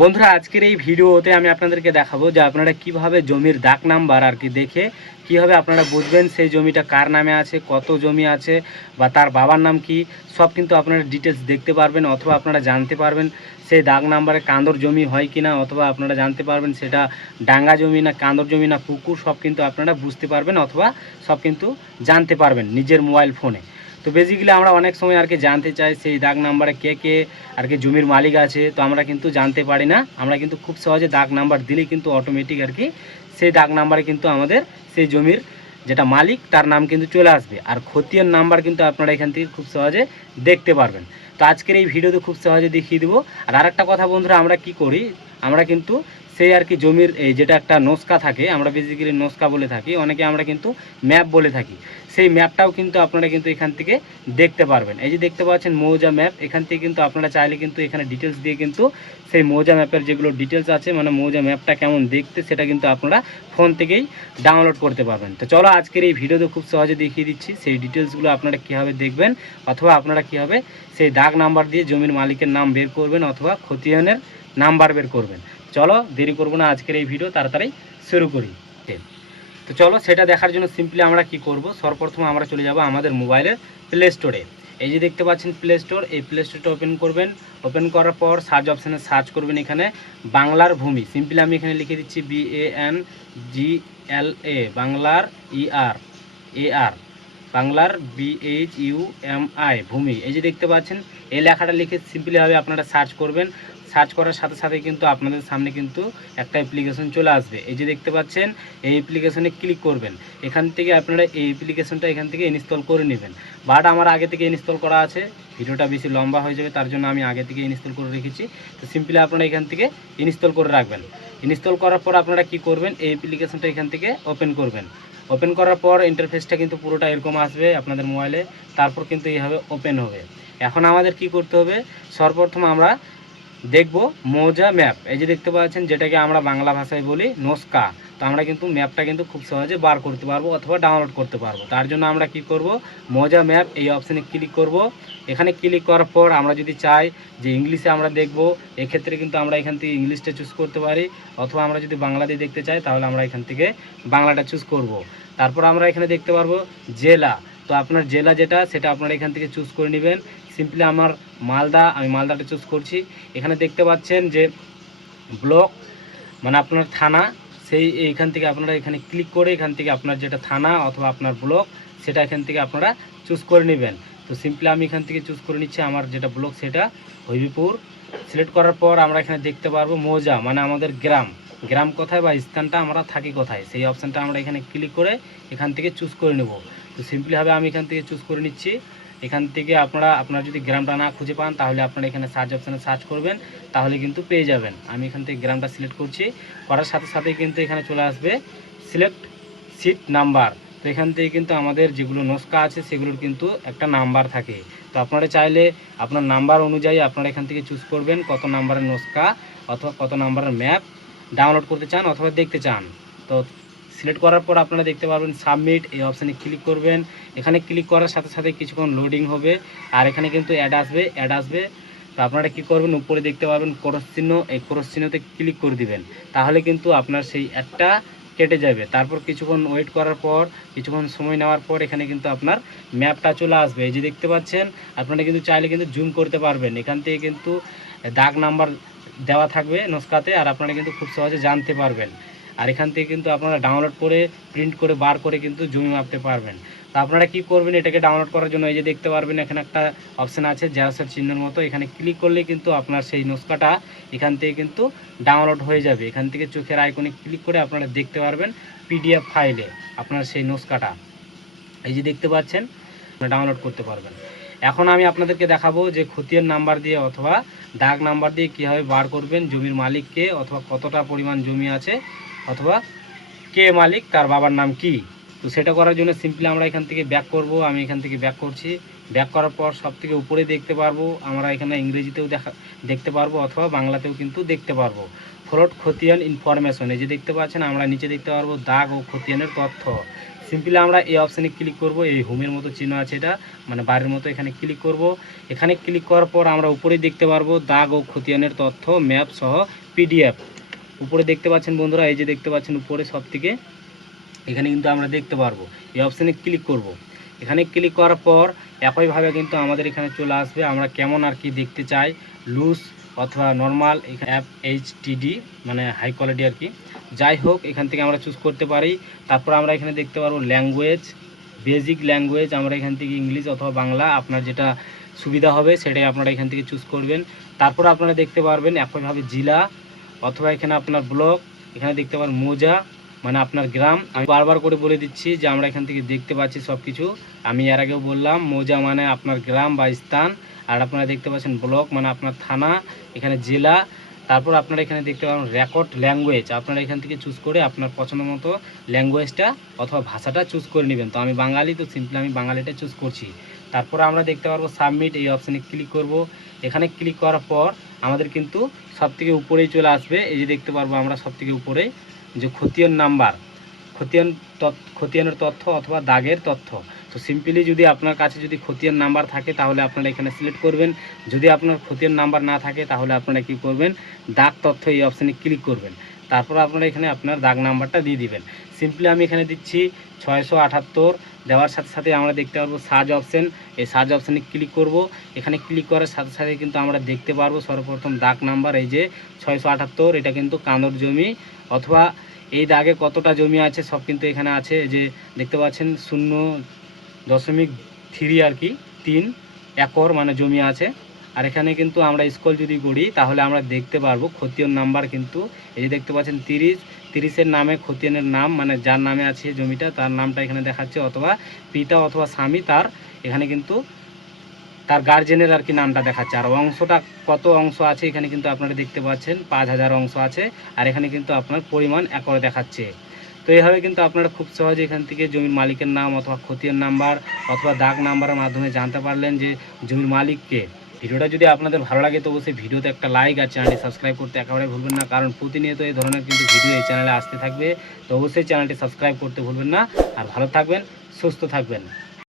বন্ধুরা, আজকের এই ভিডিওতে আমি আপনাদেরকে দেখাবো যে আপনারা কীভাবে জমির দাগ নাম্বার আর কি দেখে কীভাবে আপনারা বুঝবেন সেই জমিটা কার নামে আছে, কত জমি আছে বা তার বাবার নাম কি, সব কিন্তু আপনারা ডিটেলস দেখতে পারবেন অথবা আপনারা জানতে পারবেন সেই দাগ নাম্বারে কাঁদর জমি হয় কি না অথবা আপনারা জানতে পারবেন সেটা ডাঙ্গা জমি না কাঁদর জমি না পুকুর, সব কিন্তু আপনারা বুঝতে পারবেন অথবা সব কিন্তু জানতে পারবেন নিজের মোবাইল ফোনে তো বেসিক্যালি আমরা অনেক সময় আর কি জানতে চাই সেই দাগ নাম্বারে কে কে আর কি জমির মালিক আছে, তো আমরা কিন্তু জানতে পারি না। আমরা কিন্তু খুব সহজে দাগ নাম্বার দিলেই কিন্তু অটোমেটিক আর কি সেই দাগ নাম্বারে কিন্তু আমাদের সেই জমির যেটা মালিক, তার নাম কিন্তু চলে আসবে। আর খতিয়ান নাম্বার কিন্তু আপনারা এখান থেকে খুব সহজে দেখতে পারবেন। তো আজকের এই ভিডিওতে খুব সহজে দেখিয়ে দেবো। আর আরেকটা কথা বন্ধুরা, আমরা কি করি? আমরা কিন্তু সেই আর কি জমির যেটা একটা নস্কা থাকে, আমরা বেসিক্যালি নস্কা বলে থাকি, অনেকে আমরা কিন্তু ম্যাপ বলে থাকি। সেই ম্যাপটাও কিন্তু আপনারা কিন্তু এখান থেকে দেখতে পারবেন। এই যে দেখতে পাচ্ছেন মৌজা ম্যাপ এখান থেকে কিন্তু আপনারা চাইলে কিন্তু এখানে ডিটেলস দিয়ে কিন্তু সেই মৌজা ম্যাপের যেগুলো ডিটেলস আছে মানে মৌজা ম্যাপটা কেমন দেখতে, সেটা কিন্তু আপনারা ফোন থেকেই ডাউনলোড করতে পারবেন। তো চলো আজকের এই ভিডিওতে খুব সহজে দেখিয়ে দিচ্ছি, সেই ডিটেলসগুলো আপনারা কীভাবে দেখবেন, অথবা আপনারা কীভাবে সেই দাগ নাম্বার দিয়ে জমির মালিকের নাম বের করবেন, অথবা খতিয়ানের নাম্বার বের করবেন। চলো, দেরি করব না আজকের এই ভিডিও তাড়াতাড়ি শুরু করি। তো চলো, সেটা দেখার জন্য সিম্পলি আমরা কি করব? সর্বপ্রথম আমরা চলে যাব আমাদের মোবাইলের প্লে স্টোরে এই যে দেখতে পাচ্ছেন প্লে স্টোর এই প্লে স্টোরটা ওপেন করবেন। ওপেন করার পর সার্চ অপশানে সার্চ করবেন এখানে বাংলার ভূমি। সিম্পলি আমি এখানে লিখে দিচ্ছি বি এ এন জি এল এ বাংলার ই আর এ আর বাংলার B H U M I ভূমি। এই যে দেখতে পাচ্ছেন, এই লেখাটা লিখে সিম্পলিভাবে আপনারা সার্চ করবেন। সার্চ করার সাথে সাথে কিন্তু আপনাদের সামনে কিন্তু একটা অ্যাপ্লিকেশন চলে আসবে। এই যে দেখতে পাচ্ছেন, এই অ্যাপ্লিকেশনে ক্লিক করবেন। এখান থেকে আপনারা এই অ্যাপ্লিকেশনটা এখান থেকে ইনস্টল করে নেবেন। বাট আমার আগে থেকে ইনস্টল করা আছে। ভিডিওটা বেশি লম্বা হয়ে যাবে, তার জন্য আমি আগে থেকে ইনস্টল করে রেখেছি। তো সিম্পলি আপনারা এখান থেকে ইনস্টল করে রাখবেন। ইনস্টল করার পর আপনারা কি করবেন? এই অ্যাপ্লিকেশনটা এখান থেকে ওপেন করবেন। ওপেন করার পর ইন্টারফেসটা কিন্তু পুরোটা এরকম আসবে আপনাদের মোবাইলে তারপর কিন্তু এইভাবে ওপেন হবে। এখন আমাদের কি করতে হবে? সর্বপ্রথম আমরা দেখব মৌজা ম্যাপ। এই যে দেখতে পাচ্ছেন, যেটাকে আমরা বাংলা ভাষায় বলি নস্কা। তো আমরা কিন্তু ম্যাপটা কিন্তু খুব সহজে বার করতে পারব অথবা ডাউনলোড করতে পারব। তার জন্য আমরা কি করব, মৌজা ম্যাপ এই অপশানে ক্লিক করব। এখানে ক্লিক করার পর আমরা যদি চাই যে ইংলিশে আমরা দেখব, এক্ষেত্রে কিন্তু আমরা এখান থেকে ইংলিশটা চুজ করতে পারি। অথবা আমরা যদি বাংলা দিয়ে দেখতে চাই, তাহলে আমরা এখান থেকে বাংলাটা চুজ করব। তারপর আমরা এখানে দেখতে পারব জেলা। তো আপনার জেলা যেটা, সেটা আপনারা এখান থেকে চুজ করে নেবেন। সিম্পলি আমার মালদা, আমি মালদাটা চুজ করছি। এখানে দেখতে পাচ্ছেন যে ব্লক মানে আপনার থানা, সেই এইখান থেকে আপনারা এখানে ক্লিক করে এখান থেকে আপনার যেটা থানা অথবা আপনার ব্লক সেটা এখান থেকে আপনারা চুজ করে নেবেন। তো সিম্পলি আমি এখান থেকে চুজ করে নিচ্ছি আমার যেটা ব্লক সেটা হবিপুর। সিলেক্ট করার পর আমরা এখানে দেখতে পারব মৌজা মানে আমাদের গ্রাম। গ্রাম কোথায় বা স্থানটা আমরা থাকি কোথায়? সেই অপশানটা আমরা এখানে ক্লিক করে এখান থেকে চুজ করে নেব। তো সিম্পলিভাবে আমি এখান থেকে চুজ করে নিচ্ছি। এখান থেকে আপনারা আপনারা যদি গ্রামটা না খুঁজে পান, তাহলে আপনারা এখানে সার্চ অপশানে সার্চ করবেন, তাহলে কিন্তু পেয়ে যাবেন। আমি এখান থেকে গ্রামটা সিলেক্ট করছি। করার সাথে সাথে কিন্তু এখানে চলে আসবে সিলেক্ট সিট নাম্বার তো এখান থেকে কিন্তু আমাদের যেগুলো নস্কা আছে, সেগুলোর কিন্তু একটা নাম্বার থাকে। তো আপনারা চাইলে আপনার নাম্বার অনুযায়ী আপনারা এখান থেকে চুজ করবেন কত নাম্বারের নস্কা অথবা কত নাম্বারের ম্যাপ ডাউনলোড করতে চান অথবা দেখতে চান। তো সিলেক্ট করার পর আপনারা দেখতে পারবেন সাবমিট এই অপশানে ক্লিক করবেন। এখানে ক্লিক করার সাথে সাথে কিছুক্ষণ লোডিং হবে। আর এখানে কিন্তু অ্যাড আসবে অ্যাড আসবে। তো আপনারা কী করবেন? উপরে দেখতে পারবেন ক্রস চিহ্ন, এই ক্রস চিহ্নতে ক্লিক করে দিবেন। তাহলে কিন্তু আপনার সেই অ্যাডটা কেটে যাবে। তারপর কিছুক্ষণ ওয়েট করার পর, কিছুক্ষণ সময় নেওয়ার পর এখানে কিন্তু আপনার ম্যাপটা চলে আসবে। এই যে দেখতে পাচ্ছেন, আপনারা কিন্তু চাইলে কিন্তু জুম করতে পারবেন। এখান থেকে কিন্তু দাগ নাম্বার দেওয়া থাকবে নস্কাতে, আর আপনারা কিন্তু খুব সহজে জানতে পারবেন। আর এখান থেকে কিন্তু আপনারা ডাউনলোড করে প্রিন্ট করে বার করে কিন্তু জমি মাপতে পারবেন। তো আপনারা কি করবেন? এটাকে ডাউনলোড করার জন্য এই যে দেখতে পারবেন, এখানে একটা অপশান আছে জেরক্সের চিহ্নের মতো। এখানে ক্লিক করলে কিন্তু আপনার সেই নস্কাটা এখান থেকে কিন্তু ডাউনলোড হয়ে যাবে। এখান থেকে চোখের আইকনে ক্লিক করে আপনারা দেখতে পারবেন পিডিএফ ফাইলে আপনার সেই নস্কাটা এই যে দেখতে পাচ্ছেন ডাউনলোড করতে পারবেন। এখন আমি আপনাদেরকে দেখাবো যে খতিয়ান নাম্বার দিয়ে অথবা দাগ নাম্বার দিয়ে কীভাবে বার করবেন জমির মালিককে অথবা কতটা পরিমাণ জমি আছে। অথবা কে মালিক, তার বাবার নাম কি? তো সেটা করার জন্য সিম্পলি আমরা এখান থেকে ব্যাক করব। আমি এখান থেকে ব্যাক করছি। ব্যাক করার পর সব থেকে উপরে দেখতে পারব। আমরা এখানে ইংরেজিতেও দেখা, দেখতে পারব অথবা বাংলাতেও কিন্তু দেখতে পারব। ফ্লোট খতিয়ান ইনফরমেশন এই যে দেখতে পাচ্ছেন, আমরা নিচে দেখতে পারব দাগ ও খতিয়ানের তথ্য। সিম্পলি আমরা এই অপশানে ক্লিক করব। এই হোমের মতো চিহ্ন আছে এটা। মানে বাড়ির মতো এখানে ক্লিক করব। এখানে ক্লিক করার পর আমরা উপরে দেখতে পারব দাগ ও খতিয়ানের তথ্য ম্যাপ সহ পিডিএফ উপরে দেখতে পাচ্ছেন বন্ধুরা, এই যে দেখতে পাচ্ছেন উপরে সব থেকে এখানে কিন্তু আমরা দেখতে পারব। এই অপশানে ক্লিক করব। এখানে ক্লিক করার পর একইভাবে কিন্তু আমাদের এখানে চলে আসবে। আমরা কেমন আর কি দেখতে চাই? লুজ অথবা নর্মাল অ্যাপ এইচটিডি মানে হাই কোয়ালিটি আর কি। যাই হোক, এখান থেকে আমরা চুজ করতে পারি। তারপর আমরা এখানে দেখতে পারব ল্যাঙ্গুয়েজ বেসিক ল্যাঙ্গুয়েজ আমরা এখান থেকে ইংলিশ অথবা বাংলা, আপনার যেটা সুবিধা হবে, সেটাই আপনারা এখান থেকে চুজ করবেন। তারপর আপনারা দেখতে পারবেন একইভাবে জেলা অথবা এখানে আপনার ব্লক এখানে দেখতে পারেন মোজা মানে আপনার গ্রাম। আমি বারবার করে বলে দিচ্ছি যে আমরা এখান থেকে দেখতে পাচ্ছি সব কিছু আমি এর আগেও বললাম, মোজা মানে আপনার গ্রাম বা স্থান। আর আপনারা দেখতে পাচ্ছেন ব্লক মানে আপনার থানা, এখানে জেলা। তারপর আপনারা এখানে দেখতে পাবেন রেকর্ড ল্যাঙ্গুয়েজ আপনারা এখান থেকে চুজ করে আপনার পছন্দ মতো ল্যাঙ্গুয়েজটা অথবা ভাষাটা চুজ করে নেবেন। তো আমি বাঙালি, তো সিম্পলি আমি বাঙালিটা চুজ করছি। তারপর আমরা দেখতে পারব সাবমিট এই অপশানে ক্লিক করব। এখানে ক্লিক করার পর আমাদের কিন্তু সব থেকে উপরেই চলে আসবে। এই যে দেখতে পারব আমরা সব থেকে উপরে যে খতিয়ান নাম্বার খতিয়ান খতিয়ানের তথ্য অথবা দাগের তথ্য। তো সিম্পলি যদি আপনার কাছে যদি খতিয়ান নাম্বার থাকে তাহলে আপনারা এখানে সিলেক্ট করবেন। যদি আপনার খতিয়ান নাম্বার না থাকে তাহলে আপনারা কি করবেন? দাগ তথ্য এই অপশানে ক্লিক করবেন। তারপর আপনারা এখানে আপনার দাগ নাম্বারটা দিয়ে দিবেন। সিম্পলি আমি এখানে দিচ্ছি ছয়শো আটাত্তর, দেওয়ার সাথে সাথে আমরা দেখতে পারব সার্চ অপশান। এই সার্চ অপশানে ক্লিক করব। এখানে ক্লিক করার সাথে সাথে কিন্তু আমরা দেখতে পারব সর্বপ্রথম দাগ নাম্বার, এই যে ছয়শো আটাত্তর, এটা কিন্তু কাঁদর জমি। অথবা এই দাগে কতটা জমি আছে সব কিন্তু এখানে আছে যে দেখতে পাচ্ছেন শূন্য দশমিক থ্রি আর কি, তিন একর মানে জমি আছে। আর এখানে কিন্তু আমরা স্কল যদি করি তাহলে আমরা দেখতে পারব খতিয়ান নাম্বার কিন্তু, এই যে দেখতে পাচ্ছেন তিরিশ, তিরিশের নামে খতিয়ানের নাম মানে যার নামে আছে জমিটা, তার নামটা এখানে দেখাচ্ছে, অথবা পিতা অথবা স্বামী, তার এখানে কিন্তু, তার গার্জেনের আর কি নামটা দেখাচ্ছে। আর অংশটা কত অংশ আছে, এখানে কিন্তু আপনারা দেখতে পাচ্ছেন, পাঁচ হাজার অংশ আছে, আর এখানে কিন্তু আপনার পরিমাণ একর দেখাচ্ছে। তো এইভাবে কিন্তু আপনারা খুব সহজে এখান থেকে জমির মালিকের নাম অথবা খতিয়ান নাম্বার অথবা দাগ নাম্বারের মাধ্যমে জানতে পারলেন যে জমির মালিককে ভিডিওটা যদি আপনাদের ভালো লাগে তো অবশ্যই ভিডিওতে একটা লাইক আর চ্যানেলটি সাবস্ক্রাইব করতে একেবারে ভুলবেন না। কারণ প্রতিনিয়ত এই ধরনের কিন্তু ভিডিও এই চ্যানেলে আসতে থাকবে। তো অবশ্যই চ্যানেলটি সাবস্ক্রাইব করতে ভুলবেন না। আর ভালো থাকবেন, সুস্থ থাকবেন।